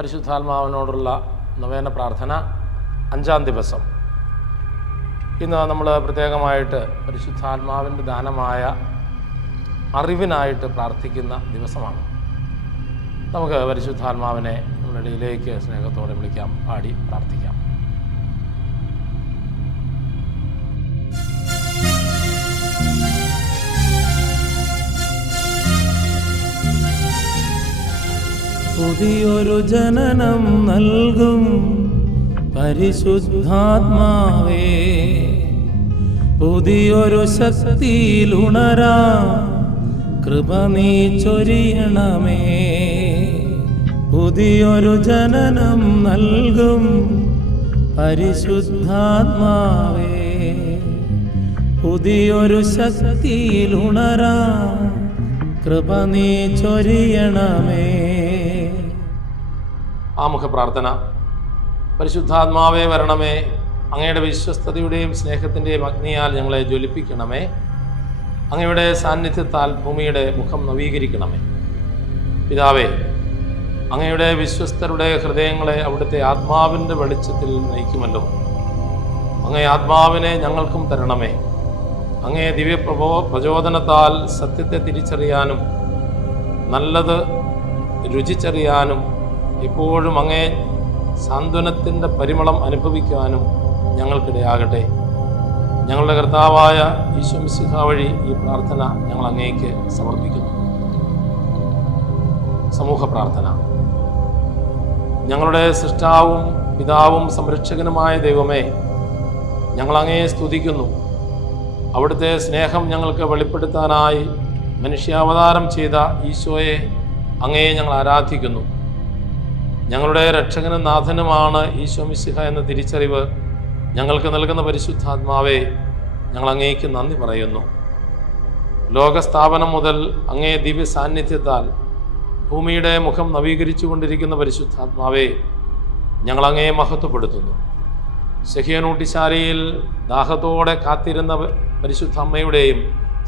പരിശുദ്ധാത്മാവിനോടുള്ള നവേന പ്രാർത്ഥന അഞ്ചാം ദിവസം. ഇന്ന് നമ്മൾ പ്രത്യേകമായിട്ട് പരിശുദ്ധാത്മാവിന്റെ ദാനമായ അറിവിനായിട്ട് പ്രാർത്ഥിക്കുന്ന ദിവസമാണ്. നമുക്ക് പരിശുദ്ധാത്മാവിനെ നമ്മുടെ ഇടയിലേക്ക് സ്നേഹത്തോടെ വിളിക്കാം പാടി പ്രാർത്ഥിക്കാം. പുതിയൊരു ജനനം നൽകും. പരിശുദ്ധാത്മാവേ പുതിയൊരു ശക്തിയിലുണരാ കൃപ നീ ചൊരിയണമേ. പുതിയൊരു ജനനം നൽകും. പരിശുദ്ധാത്മാവേ പുതിയൊരു ശക്തിയിലുണരാ കൃപ നീ ചൊരിയണമേ. ആമുഖ പ്രാർത്ഥന പരിശുദ്ധാത്മാവേ വരണമേ. അങ്ങയുടെ വിശ്വസ്തയുടെയും സ്നേഹത്തിന്റെയും അഗ്നിയാൽ ഞങ്ങളെ ജ്വലിപ്പിക്കണമേ. അങ്ങയുടെ സാന്നിധ്യത്താൽ ഭൂമിയുടെ മുഖം നവീകരിക്കണമേ. പിതാവേ അങ്ങയുടെ വിശ്വസ്തരുടെ ഹൃദയങ്ങളെ അവിടുത്തെ ആത്മാവിന്റെ വെളിച്ചത്തിൽ നയിക്കുമല്ലോ. അങ്ങേ ആത്മാവിനെ ഞങ്ങൾക്കും തരണമേ. അങ്ങേ ദിവ്യപ്രബോ പ്രചോദനത്താൽ സത്യത്തെ തിരിച്ചറിയാനും നല്ലത് രുചിച്ചറിയാനും എപ്പോഴും അങ്ങേ സാന്ത്വനത്തിന്റെ പരിമളം അനുഭവിക്കാനും ഞങ്ങൾക്കിടയാകട്ടെ. ഞങ്ങളുടെ കർത്താവായ ഈശോ മിശിഹ വഴി ഈ പ്രാർത്ഥന ഞങ്ങൾ അങ്ങേക്ക് സമർപ്പിക്കുന്നു. സമൂഹ പ്രാർത്ഥന. ഞങ്ങളുടെ സൃഷ്ടാവും പിതാവും സംരക്ഷകനുമായ ദൈവമേ ഞങ്ങൾ അങ്ങയെ സ്തുതിക്കുന്നു. അവിടുത്തെ സ്നേഹം ഞങ്ങൾക്ക് വെളിപ്പെടുത്താനായി മനുഷ്യാവതാരം ചെയ്ത ഈശോയെ അങ്ങയെ ഞങ്ങൾ ആരാധിക്കുന്നു. ഞങ്ങളുടെ രക്ഷകനും നാഥനുമാണ് ഈശോ മിശിഹ എന്ന തിരിച്ചറിവ് ഞങ്ങൾക്ക് നൽകുന്ന പരിശുദ്ധാത്മാവേ ഞങ്ങൾ അങ്ങേക്ക് നന്ദി പറയുന്നു. ലോകസ്ഥാപനം മുതൽ അങ്ങേ ദിവ്യ സാന്നിധ്യത്താൽ ഭൂമിയുടെ മുഖം നവീകരിച്ചു കൊണ്ടിരിക്കുന്ന പരിശുദ്ധാത്മാവേ ഞങ്ങൾ അങ്ങയെ മഹത്വപ്പെടുത്തുന്നു. ശഹിയനൂട്ടിശാലയിൽ ദാഹത്തോടെ കാത്തിരുന്ന പരിശുദ്ധ അമ്മയുടെയും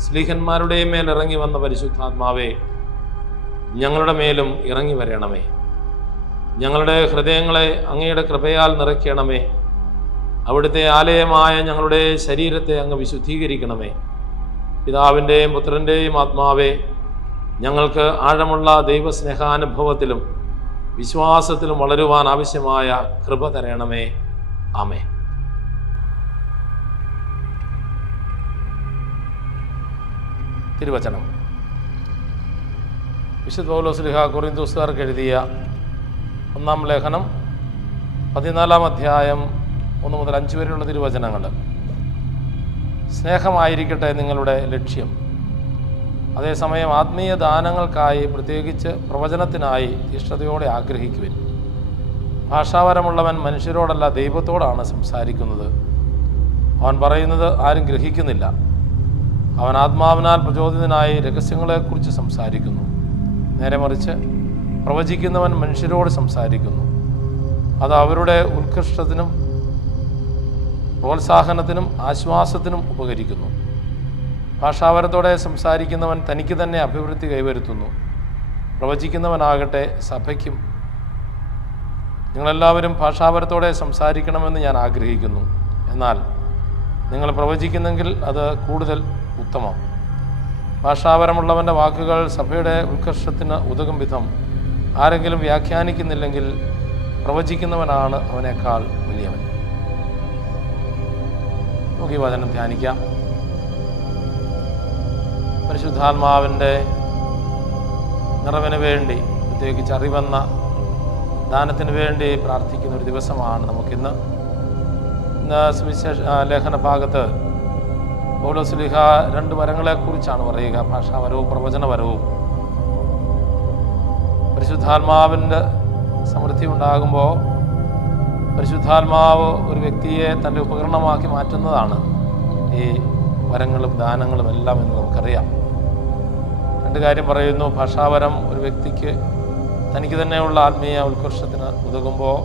സ്ലീഹന്മാരുടെയും മേൽ ഇറങ്ങി വന്ന പരിശുദ്ധാത്മാവേ ഞങ്ങളുടെ മേലും ഇറങ്ങി വരണമേ. ഞങ്ങളുടെ ഹൃദയങ്ങളെ അങ്ങയുടെ കൃപയാൽ നിറയ്ക്കണമേ. അവിടുത്തെ ആലയമായ ഞങ്ങളുടെ ശരീരത്തെ അങ്ങ് വിശുദ്ധീകരിക്കണമേ. പിതാവിന്റെയും പുത്രന്റെയും ആത്മാവെ ഞങ്ങൾക്ക് ആഴമുള്ള ദൈവസ്നേഹാനുഭവത്തിലും വിശ്വാസത്തിലും വളരുവാൻ ആവശ്യമായ കൃപ തരണമേ. ആമേ തിരുവചനം. വിശുദ്ധ പൗലോസ്ലിഹ കൊറിന്തോസുകാർക്ക് എഴുതിയ ഒന്നാം ലേഖനം പതിനാലാം അധ്യായം ഒന്ന് മുതൽ അഞ്ച് വരെയുള്ള തിരുവചനങ്ങൾ. സ്നേഹമായിരിക്കട്ടെ നിങ്ങളുടെ ലക്ഷ്യം. അതേസമയം ആത്മീയ ദാനങ്ങൾക്കായി പ്രത്യേകിച്ച് പ്രവചനത്തിനായി ഇഷ്ടതയോടെ ആഗ്രഹിക്കുവിൻ. ഭാഷാപരമുള്ളവൻ മനുഷ്യരോടല്ല ദൈവത്തോടാണ് സംസാരിക്കുന്നത്. അവൻ പറയുന്നത് ആരും ഗ്രഹിക്കുന്നില്ല. അവൻ ആത്മാവിനാൽ പ്രചോദിതനായി രഹസ്യങ്ങളെക്കുറിച്ച് സംസാരിക്കുന്നു. നേരെ മറിച്ച് പ്രവചിക്കുന്നവൻ മനുഷ്യരോട് സംസാരിക്കുന്നു. അത് അവരുടെ ഉത്കൃഷ്ടത്തിനും പ്രോത്സാഹനത്തിനും ആശ്വാസത്തിനും ഉപകരിക്കുന്നു. ഭാഷാപരത്തോടെ സംസാരിക്കുന്നവൻ തനിക്ക് തന്നെ അഭിവൃദ്ധി കൈവരുത്തുന്നു. പ്രവചിക്കുന്നവനാകട്ടെ സഭയ്ക്കും. നിങ്ങളെല്ലാവരും ഭാഷാപരത്തോടെ സംസാരിക്കണമെന്ന് ഞാൻ ആഗ്രഹിക്കുന്നു. എന്നാൽ നിങ്ങൾ പ്രവചിക്കുന്നെങ്കിൽ അത് കൂടുതൽ ഉത്തമം. ഭാഷാപരമുള്ളവന്റെ വാക്കുകൾ സഭയുടെ ഉത്കർഷത്തിന് ഉതകും വിധം ആരെങ്കിലും വ്യാഖ്യാനിക്കുന്നില്ലെങ്കിൽ പ്രവചിക്കുന്നവനാണ് അവനേക്കാൾ വലിയവൻ. നമുക്ക് ഈ വചനം ധ്യാനിക്കാം. പരിശുദ്ധാത്മാവിന്റെ നിറവിന് വേണ്ടി പ്രത്യേകിച്ച് അറിവെന്ന ദാനത്തിന് വേണ്ടി പ്രാർത്ഥിക്കുന്ന ഒരു ദിവസമാണ് നമുക്കിന്ന്. ഇന്ന് സുവിശേഷ ലേഖന ഭാഗത്ത് പൗലോസ്ലിഹ രണ്ട് വരങ്ങളെക്കുറിച്ചാണ് പറയുക. ഭാഷാപരവും പ്രവചനപരവും പരിശുദ്ധാത്മാവിന്റെ സമൃദ്ധി ഉണ്ടാകുമ്പോൾ പരിശുദ്ധാത്മാവ് ഒരു വ്യക്തിയെ തന്റെ ഉപകരണമാക്കി മാറ്റുന്നതാണ് ഈ വരങ്ങളും ദാനങ്ങളും എല്ലാം എന്ന് നമുക്കറിയാം. രണ്ട് കാര്യം പറയുന്നു ഭാഷാവരം ഒരു വ്യക്തിക്ക് തനിക്ക് തന്നെയുള്ള ആത്മീയ ഉത്കർഷത്തിന് ഉതകുമ്പോൾ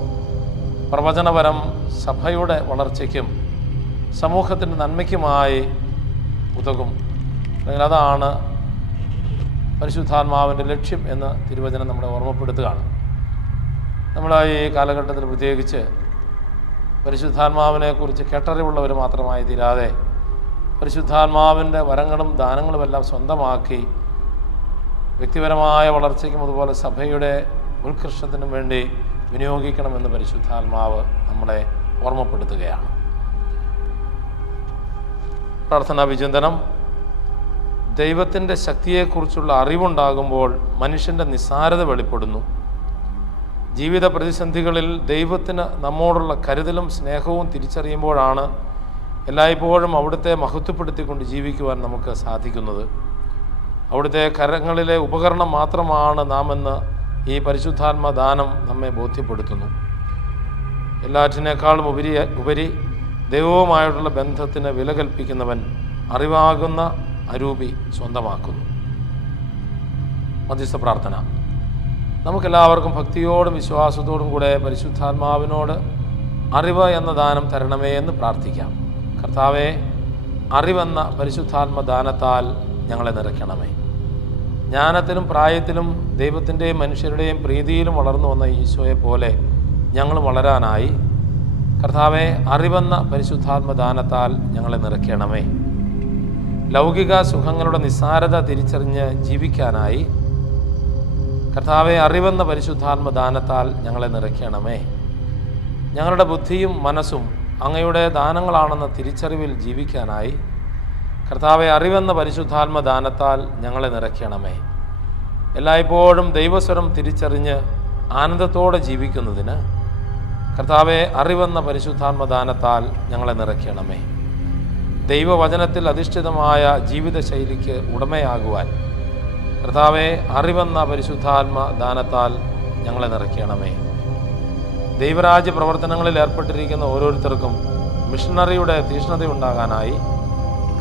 പ്രവചനപരം സഭയുടെ വളർച്ചയ്ക്കും സമൂഹത്തിന്റെ നന്മയ്ക്കുമായി ഉതകും. അല്ലെങ്കിൽ അതാണ് പരിശുദ്ധാത്മാവിന്റെ ലക്ഷ്യം എന്ന് തിരുവചനം നമ്മളെ ഓർമ്മപ്പെടുത്തുകയാണ്. നമ്മൾ ഈ കാലഘട്ടത്തിൽ പ്രത്യേകിച്ച് പരിശുദ്ധാത്മാവിനെക്കുറിച്ച് കെട്ടറിവുള്ളവർ മാത്രമായി തീരാതെ പരിശുദ്ധാത്മാവിന്റെ വരങ്ങളും ദാനങ്ങളുമെല്ലാം സ്വന്തമാക്കി വ്യക്തിപരമായ വളർച്ചയ്ക്കും അതുപോലെ സഭയുടെ ഉത്കർഷത്തിനും വേണ്ടി വിനിയോഗിക്കണമെന്ന് പരിശുദ്ധാത്മാവ് നമ്മളെ ഓർമ്മപ്പെടുത്തുകയാണ്. പ്രാർത്ഥനാ വിചിന്തനം. ദൈവത്തിന്റെ ശക്തിയെക്കുറിച്ചുള്ള അറിവുണ്ടാകുമ്പോൾ മനുഷ്യന്റെ നിസ്സാരത വെളിപ്പെടുന്നു. ജീവിത പ്രതിസന്ധികളിൽ ദൈവത്തിന് നമ്മോടുള്ള കരുതലും സ്നേഹവും തിരിച്ചറിയുമ്പോഴാണ് എല്ലായ്പ്പോഴും അവിടുത്തെ മഹത്വപ്പെടുത്തിക്കൊണ്ട് ജീവിക്കുവാൻ നമുക്ക് സാധിക്കുന്നത്. അവിടുത്തെ കരങ്ങളിലെ ഉപകരണം മാത്രമാണ് നാം എന്ന് ഈ പരിശുദ്ധാത്മ ദാനം നമ്മെ ബോധ്യപ്പെടുത്തുന്നു. എല്ലാറ്റിനേക്കാളും ഉപരി ഉപരി ദൈവവുമായിട്ടുള്ള ബന്ധത്തിന് വില കൽപ്പിക്കുന്നവൻ അറിവാകുന്ന അരൂപി സ്വന്തമാക്കുന്നു. മധ്യസ്ഥ പ്രാർത്ഥന. നമുക്കെല്ലാവർക്കും ഭക്തിയോടും വിശ്വാസത്തോടും കൂടെ പരിശുദ്ധാത്മാവിനോട് അറിവ് എന്ന ദാനം തരണമേ എന്ന് പ്രാർത്ഥിക്കാം. കർത്താവെ അറിവെന്ന പരിശുദ്ധാത്മ ദാനത്താൽ ഞങ്ങളെ നിറയ്ക്കണമേ. ജ്ഞാനത്തിലും പ്രായത്തിലും ദൈവത്തിന്റെയും മനുഷ്യരുടെയും പ്രീതിയിലും വളർന്നു വന്ന ഈശോയെ പോലെ ഞങ്ങൾ വളരാനായി. കർത്താവെ അറിവെന്ന പരിശുദ്ധാത്മ ദാനത്താൽ ഞങ്ങളെ നിറയ്ക്കണമേ. ലൗകിക സുഖങ്ങളുടെ നിസ്സാരത തിരിച്ചറിഞ്ഞ് ജീവിക്കാനായി കർത്താവെ അറിവെന്ന പരിശുദ്ധാത്മ ദാനത്താൽ ഞങ്ങളെ നിറയ്ക്കണമേ. ഞങ്ങളുടെ ബുദ്ധിയും മനസ്സും അങ്ങയുടെ ദാനങ്ങളാണെന്ന തിരിച്ചറിവിൽ ജീവിക്കാനായി കർത്താവെ അറിവെന്ന പരിശുദ്ധാത്മ ദാനത്താൽ ഞങ്ങളെ നിറയ്ക്കണമേ. എല്ലായ്പ്പോഴും ദൈവസ്വരം തിരിച്ചറിഞ്ഞ് ആനന്ദത്തോടെ ജീവിക്കുന്നതിന് കർത്താവെ അറിവെന്ന പരിശുദ്ധാത്മ ദാനത്താൽ ഞങ്ങളെ നിറയ്ക്കണമേ. ദൈവവചനത്തിൽ അധിഷ്ഠിതമായ ജീവിതശൈലിക്ക് ഉടമയാകുവാൻ കർത്താവെ അറിവെന്ന പരിശുദ്ധാത്മ ദാനത്താൽ ഞങ്ങളെ നിറയ്ക്കണമേ. ദൈവരാജ്യ പ്രവർത്തനങ്ങളിൽ ഏർപ്പെട്ടിരിക്കുന്ന ഓരോരുത്തർക്കും മിഷണറിയുടെ തീഷ്ണതയുണ്ടാകാനായി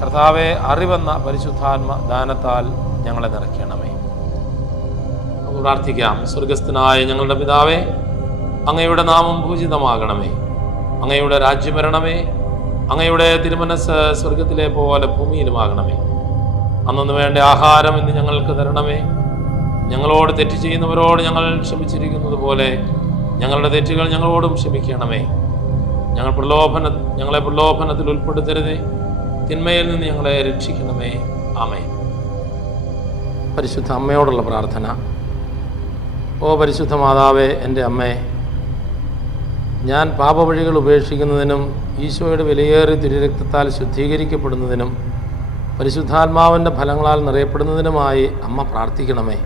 കർത്താവെ അറിവെന്ന പരിശുദ്ധാത്മ ദാനത്താൽ ഞങ്ങളെ നിറയ്ക്കണമേ. പ്രാർത്ഥിക്കാം. സ്വർഗസ്ഥനായ ഞങ്ങളുടെ പിതാവേ അങ്ങയുടെ നാമം പൂജിതമാകണമേ. അങ്ങയുടെ രാജ്യം വരണമേ അങ്ങയുടെ തിരുമനസ് സ്വർഗത്തിലെ പോലെ ഭൂമിയിലുമാകണമേ. അന്നൊന്ന് വേണ്ട ആഹാരം ഇന്ന് ഞങ്ങൾക്ക് തരണമേ. ഞങ്ങളോട് തെറ്റ് ചെയ്യുന്നവരോട് ഞങ്ങൾ ക്ഷമിച്ചിരിക്കുന്നത് പോലെ ഞങ്ങളുടെ തെറ്റുകൾ ഞങ്ങളോടും ക്ഷമിക്കണമേ. ഞങ്ങൾ പ്രലോഭന ഞങ്ങളെ പ്രലോഭനത്തിൽ ഉൾപ്പെടുത്തരുതേ. തിന്മയിൽ നിന്ന് ഞങ്ങളെ രക്ഷിക്കണമേ. ആമേ പരിശുദ്ധ അമ്മയോടുള്ള പ്രാർത്ഥന. ഓ പരിശുദ്ധ മാതാവേ എന്റെ അമ്മേ ഞാൻ പാപവഴികൾ ഉപേക്ഷിക്കുന്നതിനും ഈശോയുടെ വിലയേറി തിരുരക്തത്താൽ ശുദ്ധീകരിക്കപ്പെടുന്നതിനും പരിശുദ്ധാത്മാവിന്റെ ഫലങ്ങളാൽ നിറയപ്പെടുന്നതിനുമായി അമ്മ പ്രാർത്ഥിക്കണമേ.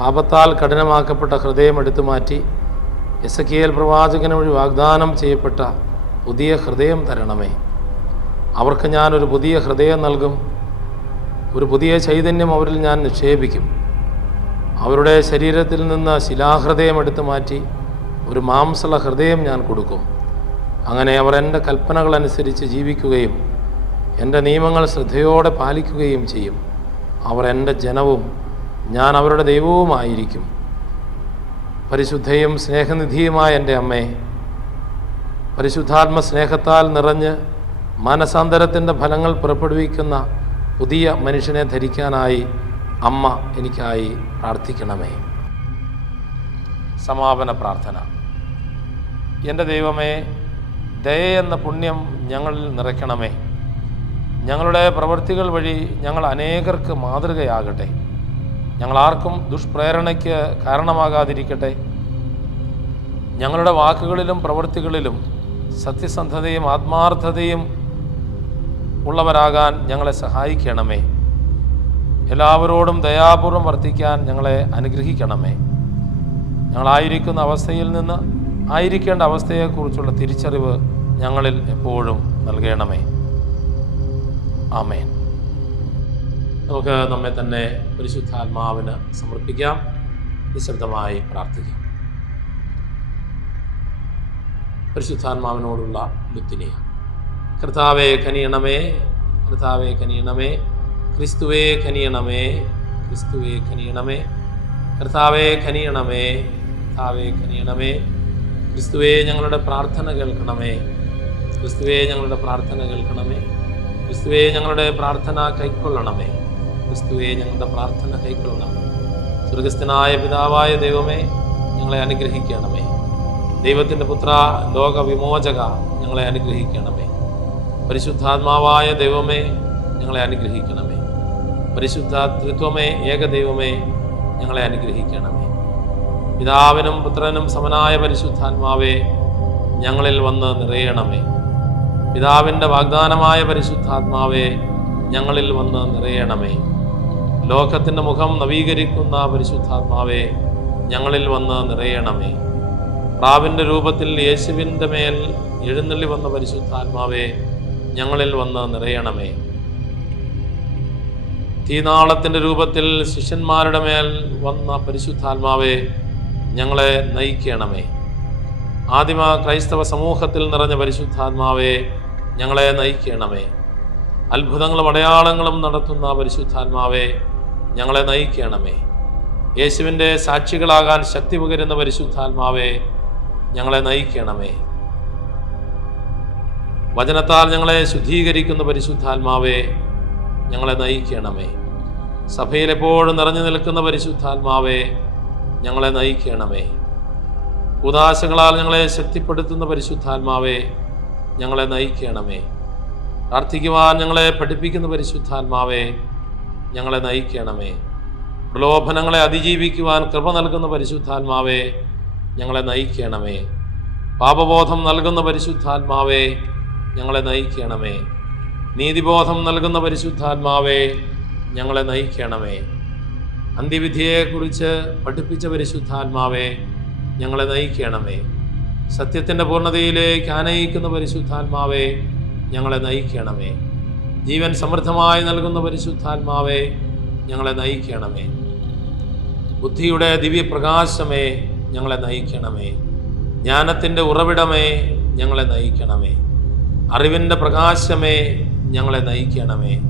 പാപത്താൽ കഠിനമാക്കപ്പെട്ട ഹൃദയം എടുത്തു മാറ്റി എസ് കെ എൽ പ്രവാചകന് വഴി വാഗ്ദാനം ചെയ്യപ്പെട്ട പുതിയ ഹൃദയം തരണമേ. അവർക്ക് ഞാനൊരു പുതിയ ഹൃദയം നൽകും. ഒരു പുതിയ ചൈതന്യം അവരിൽ ഞാൻ നിക്ഷേപിക്കും. അവരുടെ ശരീരത്തിൽ നിന്ന് ശിലാഹൃദയം എടുത്തു മാറ്റി ഒരു മാംസള ഹൃദയം ഞാൻ കൊടുക്കും. അങ്ങനെ അവർ എന്റെ കൽപ്പനകളനുസരിച്ച് ജീവിക്കുകയും എന്റെ നിയമങ്ങൾ ശ്രദ്ധയോടെ പാലിക്കുകയും ചെയ്യും. അവർ എന്റെ ജനവും ഞാൻ അവരുടെ ദൈവവുമായിരിക്കും. പരിശുദ്ധയും സ്നേഹനിധിയുമായ എന്റെ അമ്മയെ പരിശുദ്ധാത്മ സ്നേഹത്താൽ നിറഞ്ഞ് മാനസാന്തരത്തിന്റെ ഫലങ്ങൾ പുറപ്പെടുവിക്കുന്ന പുതിയ മനുഷ്യനെ ധരിക്കാനായി അമ്മ എനിക്കായി പ്രാർത്ഥിക്കണമേ. സമാപന പ്രാർത്ഥന. എന്റെ ദൈവമേ ദയ എന്ന പുണ്യം ഞങ്ങളിൽ നിറയ്ക്കണമേ. ഞങ്ങളുടെ പ്രവൃത്തികൾ വഴി ഞങ്ങൾ അനേകർക്ക് മാതൃകയാകട്ടെ. ഞങ്ങളാർക്കും ദുഷ്പ്രേരണയ്ക്ക് കാരണമാകാതിരിക്കട്ടെ. ഞങ്ങളുടെ വാക്കുകളിലും പ്രവൃത്തികളിലും സത്യസന്ധതയും ആത്മാർത്ഥതയും ഉള്ളവരാകാൻ ഞങ്ങളെ സഹായിക്കണമേ. എല്ലാവരോടും ദയാപൂർവം വർത്തിക്കാൻ ഞങ്ങളെ അനുഗ്രഹിക്കണമേ. ഞങ്ങളായിരിക്കുന്ന അവസ്ഥയിൽ നിന്ന് ആയിരിക്കേണ്ട അവസ്ഥയെക്കുറിച്ചുള്ള തിരിച്ചറിവ് ഞങ്ങളിൽ എപ്പോഴും നൽകണമേ. ആമേൻ. നമുക്ക് നമ്മെ തന്നെ പരിശുദ്ധാത്മാവിന് സമർപ്പിക്കാം. നിശബ്ദമായി പ്രാർത്ഥിക്കാം. പരിശുദ്ധാത്മാവിനോടുള്ള ലുത്തിനിയ കർത്താവെ കനിയണമേ. കർത്താവെ കനിയണമേ. ക്രിസ്തുവേ കനിയണമേ. ക്രിസ്തുവേ കനിയണമേ. കർത്താവെ കനിയണമേ. കർത്താവെ കനിയണമേ. ക്രിസ്തുവേ ഞങ്ങളുടെ പ്രാർത്ഥന കേൾക്കണമേ. ക്രിസ്തുവേ ഞങ്ങളുടെ പ്രാർത്ഥന കേൾക്കണമേ. ക്രിസ്തുവേ ഞങ്ങളുടെ പ്രാർത്ഥന കൈക്കൊള്ളണമേ. ക്രിസ്തുവേ ഞങ്ങളുടെ പ്രാർത്ഥന കൈക്കൊള്ളണമേ. സ്വർഗസ്ഥനായ പിതാവായ ദൈവമേ ഞങ്ങളെ അനുഗ്രഹിക്കണമേ. ദൈവത്തിന്റെ പുത്ര ലോകവിമോചക ഞങ്ങളെ അനുഗ്രഹിക്കണമേ. പരിശുദ്ധാത്മാവായ ദൈവമേ ഞങ്ങളെ അനുഗ്രഹിക്കണമേ. പരിശുദ്ധ ത്രിത്വമേ ഏകദൈവമേ ഞങ്ങളെ അനുഗ്രഹിക്കണമേ. പിതാവിനും പുത്രനും സമനായ പരിശുദ്ധാത്മാവേ ഞങ്ങളിൽ വന്ന് നിറയണമേ. പിതാവിന്റെ വാഗ്ദാനമായ പരിശുദ്ധാത്മാവേ ഞങ്ങളിൽ വന്ന് നിറയണമേ. ലോകത്തിന്റെ മുഖം നവീകരിക്കുന്ന പരിശുദ്ധാത്മാവേ ഞങ്ങളിൽ വന്ന് നിറയണമേ. പ്രാവിന്റെ രൂപത്തിൽ യേശുവിന്റെ മേൽ എഴുന്നള്ളി വന്ന പരിശുദ്ധാത്മാവേ ഞങ്ങളിൽ വന്ന് നിറയണമേ. തീനാളത്തിന്റെ രൂപത്തിൽ ശിഷ്യന്മാരുടെ മേൽ വന്ന പരിശുദ്ധാത്മാവെ ഞങ്ങളെ നയിക്കണമേ. ആദിമ ക്രൈസ്തവ സമൂഹത്തിൽ നിറഞ്ഞ പരിശുദ്ധാത്മാവെ ഞങ്ങളെ നയിക്കണമേ. അത്ഭുതങ്ങളും അടയാളങ്ങളും നടത്തുന്ന പരിശുദ്ധാത്മാവെ ഞങ്ങളെ നയിക്കണമേ. യേശുവിന്റെ സാക്ഷികളാകാൻ ശക്തി പകരുന്ന പരിശുദ്ധാത്മാവെ ഞങ്ങളെ നയിക്കണമേ. വചനത്താൽ ഞങ്ങളെ ശുദ്ധീകരിക്കുന്ന പരിശുദ്ധാത്മാവെ ഞങ്ങളെ നയിക്കണമേ. സഭയിൽ എപ്പോഴും നിറഞ്ഞു നിൽക്കുന്ന പരിശുദ്ധാത്മാവെ ഞങ്ങളെ നയിക്കണമേ. ഉദാശകളാൽ ഞങ്ങളെ ശക്തിപ്പെടുത്തുന്ന പരിശുദ്ധാത്മാവെ ഞങ്ങളെ നയിക്കണമേ. പ്രാർത്ഥിക്കുവാൻ ഞങ്ങളെ പഠിപ്പിക്കുന്ന പരിശുദ്ധാത്മാവെ ഞങ്ങളെ നയിക്കണമേ. പ്രലോഭനങ്ങളെ അതിജീവിക്കുവാൻ കൃപ നൽകുന്ന പരിശുദ്ധാത്മാവെ ഞങ്ങളെ നയിക്കണമേ. പാപബോധം നൽകുന്ന പരിശുദ്ധാത്മാവെ ഞങ്ങളെ നയിക്കണമേ. നീതിബോധം നൽകുന്ന പരിശുദ്ധാത്മാവേ ഞങ്ങളെ നയിക്കണമേ. അന്ത്യവിധിയെക്കുറിച്ച് പഠിപ്പിച്ച പരിശുദ്ധാത്മാവെ ഞങ്ങളെ നയിക്കണമേ. സത്യത്തിന്റെ പൂർണതയിലേക്ക് ആനയിക്കുന്ന പരിശുദ്ധാത്മാവെ ഞങ്ങളെ നയിക്കണമേ. ജീവൻ സമൃദ്ധമായി നൽകുന്ന പരിശുദ്ധാത്മാവെ ഞങ്ങളെ നയിക്കണമേ. ബുദ്ധിയുടെ ദിവ്യപ്രകാശമേ ഞങ്ങളെ നയിക്കണമേ. ജ്ഞാനത്തിന്റെ ഉറവിടമേ ഞങ്ങളെ നയിക്കണമേ. അറിവിന്റെ പ്രകാശമേ ഞങ്ങളെ നയിക്കണമേ.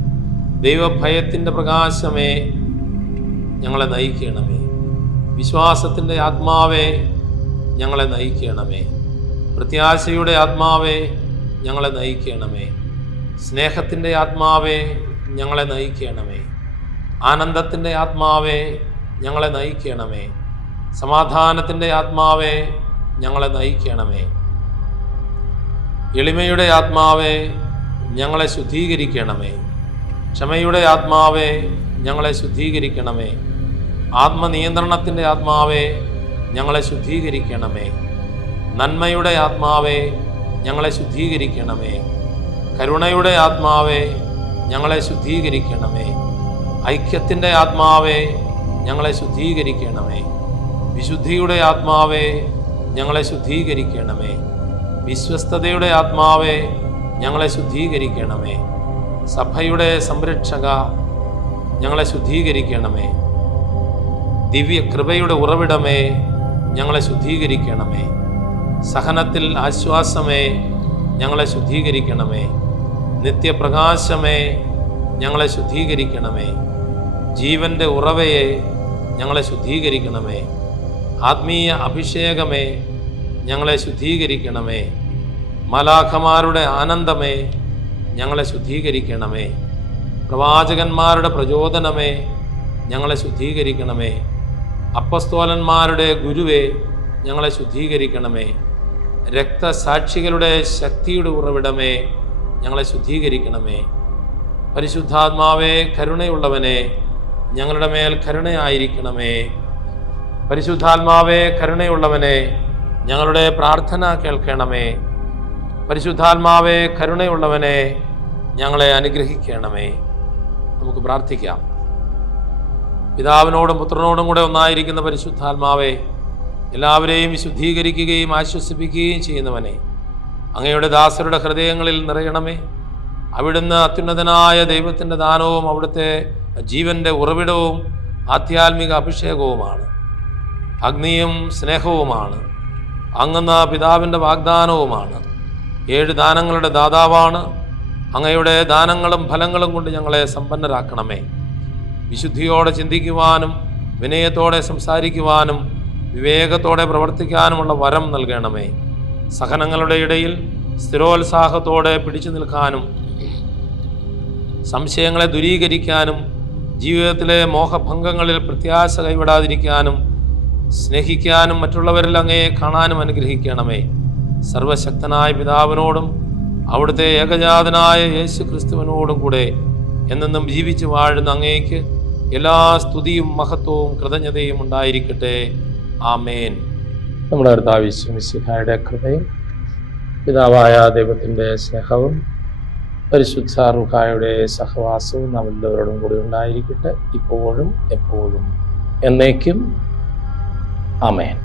ദൈവഭയത്തിന്റെ പ്രകാശമേ ഞങ്ങളെ നയിക്കണമേ. വിശ്വാസത്തിന്റെ ആത്മാവേ ഞങ്ങളെ നയിക്കണമേ. പ്രത്യാശയുടെ ആത്മാവേ ഞങ്ങളെ നയിക്കണമേ. സ്നേഹത്തിന്റെ ആത്മാവേ ഞങ്ങളെ നയിക്കണമേ. ആനന്ദത്തിന്റെ ആത്മാവേ ഞങ്ങളെ നയിക്കണമേ. സമാധാനത്തിന്റെ ആത്മാവേ ഞങ്ങളെ നയിക്കണമേ. എളിമയുടെ ആത്മാവേ ഞങ്ങളെ ശുദ്ധീകരിക്കണമേ. ക്ഷമയുടെ ആത്മാവേ ഞങ്ങളെ ശുദ്ധീകരിക്കണമേ. ആത്മനിയന്ത്രണത്തിന്റെ ആത്മാവേ ഞങ്ങളെ ശുദ്ധീകരിക്കണമേ. നന്മയുടെ ആത്മാവേ ഞങ്ങളെ ശുദ്ധീകരിക്കണമേ. കരുണയുടെ ആത്മാവേ ഞങ്ങളെ ശുദ്ധീകരിക്കണമേ. ഐക്യത്തിന്റെ ആത്മാവേ ഞങ്ങളെ ശുദ്ധീകരിക്കണമേ. വിശുദ്ധിയുടെ ആത്മാവേ ഞങ്ങളെ ശുദ്ധീകരിക്കണമേ. വിശ്വസ്തതയുടെ ആത്മാവേ ഞങ്ങളെ ശുദ്ധീകരിക്കണമേ. സഭയുടെ സംരക്ഷക ഞങ്ങളെ ശുദ്ധീകരിക്കണമേ. ദിവ്യ കൃപയുടെ ഉറവിടമേ ഞങ്ങളെ ശുദ്ധീകരിക്കണമേ. സഹനത്തിൽ ആശ്വാസമേ ഞങ്ങളെ ശുദ്ധീകരിക്കണമേ. നിത്യപ്രകാശമേ ഞങ്ങളെ ശുദ്ധീകരിക്കണമേ. ജീവന്റെ ഉറവയെ ഞങ്ങളെ ശുദ്ധീകരിക്കണമേ. ആത്മീയ അഭിഷേകമേ ഞങ്ങളെ ശുദ്ധീകരിക്കണമേ. മലാഖമാരുടെ ആനന്ദമേ ഞങ്ങളെ ശുദ്ധീകരിക്കണമേ. പ്രവാചകന്മാരുടെ പ്രചോദനമേ ഞങ്ങളെ ശുദ്ധീകരിക്കണമേ. അപ്പസ്തോലന്മാരുടെ ഗുരുവേ ഞങ്ങളെ ശുദ്ധീകരിക്കണമേ. രക്തസാക്ഷികളുടെ ശക്തിയുടെ ഉറവിടമേ ഞങ്ങളെ ശുദ്ധീകരിക്കണമേ. പരിശുദ്ധാത്മാവേ കരുണയുള്ളവനെ ഞങ്ങളുടെ മേൽ കരുണയായിരിക്കണമേ. പരിശുദ്ധാത്മാവേ കരുണയുള്ളവനെ ഞങ്ങളുടെ പ്രാർത്ഥന കേൾക്കണമേ. പരിശുദ്ധാത്മാവേ കരുണയുള്ളവനെ ഞങ്ങളെ അനുഗ്രഹിക്കണമേ. നമുക്ക് പ്രാർത്ഥിക്കാം. പിതാവിനോടും പുത്രനോടും കൂടെ ഒന്നായിരിക്കുന്ന പരിശുദ്ധാത്മാവേ എല്ലാവരെയും വിശുദ്ധീകരിക്കുകയും ആശ്വസിപ്പിക്കുകയും ചെയ്യുന്നവനെ അങ്ങയുടെ ദാസരുടെ ഹൃദയങ്ങളിൽ നിറയണമേ. അവിടുന്ന് അത്യുന്നതനായ ദൈവത്തിന്റെ ദാനവും അവിടുത്തെ ജീവന്റെ ഉറവിടവും ആധ്യാത്മിക അഭിഷേകവുമാണ്. അഗ്നിയും സ്നേഹവുമാണ്. അങ്ങുന്ന പിതാവിന്റെ വാഗ്ദാനവുമാണ്. ഏഴ് ദാനങ്ങളുടെ ദാതാവാണ്. അങ്ങയുടെ ദാനങ്ങളും ഫലങ്ങളും കൊണ്ട് ഞങ്ങളെ സമ്പന്നരാക്കണമേ. വിശുദ്ധിയോടെ ചിന്തിക്കുവാനും വിനയത്തോടെ സംസാരിക്കുവാനും വിവേകത്തോടെ പ്രവർത്തിക്കാനുമുള്ള വരം നൽകണമേ. സഹനങ്ങളുടെ ഇടയിൽ സ്ഥിരോത്സാഹത്തോടെ പിടിച്ചു നിൽക്കാനും സംശയങ്ങളെ ദുരീകരിക്കാനും ജീവിതത്തിലെ മോഹഭംഗങ്ങളിൽ പ്രത്യാശ കൈവിടാതിരിക്കാനും സ്നേഹിക്കാനും മറ്റുള്ളവരിൽ അങ്ങയെ കാണാനും അനുഗ്രഹിക്കണമേ. സർവശക്തനായ പിതാവിനോടും അവിടുത്തെ ഏകജാതനായ യേശു ക്രിസ്തുവിനോടും കൂടെ എന്നെന്നും ജീവിച്ചു വാഴുന്ന അങ്ങേക്ക് എല്ലാ സ്തുതിയും മഹത്വവും കൃതജ്ഞതയും ഉണ്ടായിരിക്കട്ടെ. ആമേൻ. നമ്മുടെ കർത്താവിശ്വമിശിഹായുടെ കൃപയും പിതാവായ ദൈവത്തിന്റെ സ്നേഹവും പരിശുദ്ധ റുഹായുടെ സഹവാസവും നാം എല്ലാവരോടും കൂടി ഉണ്ടായിരിക്കട്ടെ ഇപ്പോഴും എപ്പോഴും എന്നേക്കും. ആമേൻ.